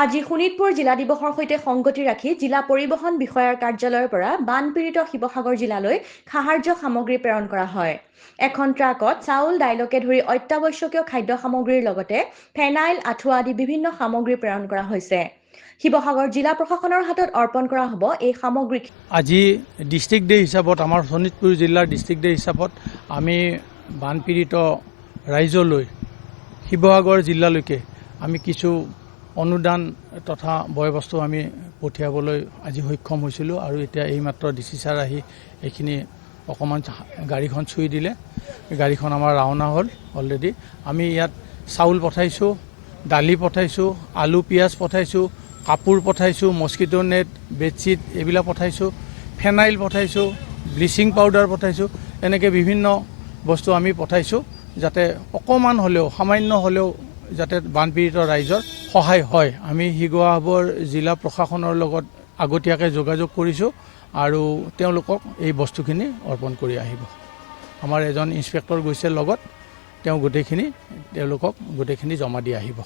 আজি শোণিতপুৰ জিলা দিৱসৰ সৈতে সংগতি ৰাখি জিলা পৰিবহণ বিষয়াৰ কাৰ্যালয়ৰ পৰা বানপীড়িত শিৱসাগৰ জিলালৈ সাহায্য সামগ্ৰী প্ৰেৰণ কৰা হয়। এখন ট্ৰাকত চাউল, দাইলকে ধৰি অত্যাৱশ্যকীয় খাদ্য সামগ্ৰীৰ লগতে ফেনাইল, আঁঠুৱা আদি বিভিন্ন সামগ্ৰী প্ৰেৰণ কৰা হৈছে। শিৱসাগৰ জিলা প্ৰশাসনৰ হাতত অৰ্পণ কৰা হ'ব এই সামগ্ৰী। আজি ডিষ্ট্ৰিক্ট ডে হিচাপত আমাৰ শোণিতপুৰ জিলাৰ ডিষ্ট্ৰিক্ট ডে হিচাপত আমি বানপীড়িত ৰাইজলৈ শিৱসাগৰ জিলালৈকে আমি কিছু অনুদান তথা বয়বস্তু আমি পঠিয়াবলৈ আজি সক্ষম হৈছিলোঁ আৰু এতিয়া এইমাত্ৰ ডিচি ছাৰ আহি এইখিনি অকণমান গাড়ীখন চুই দিলে। গাড়ীখন আমাৰ ৰাওনা হ'ল অলৰেডি। আমি ইয়াত চাউল পঠাইছোঁ, দালি পঠাইছোঁ, আলু পিঁয়াজ পঠাইছোঁ, কাপোৰ পঠাইছোঁ, মস্কিটো নেট, বেডশ্বীট এইবিলাক পঠাইছোঁ, ফেনাইল পঠাইছোঁ, ব্লিচিং পাউডাৰ পঠাইছোঁ। এনেকৈ বিভিন্ন বস্তু আমি পঠাইছোঁ যাতে অকণমান হ'লেও সামান্য হ'লেও যাতে বানপীড়িত ৰাইজৰ সহায় হয়। আমি শিৱসাগৰ জিলা প্ৰশাসনৰ লগত আগতীয়াকৈ যোগাযোগ কৰিছোঁ আৰু তেওঁলোকক এই বস্তুখিনি অৰ্পণ কৰি আহিব। আমাৰ এজন ইনস্পেক্টৰ গৈছে লগত, তেওঁ তেওঁলোকক গোটেইখিনি জমা দি আহিব।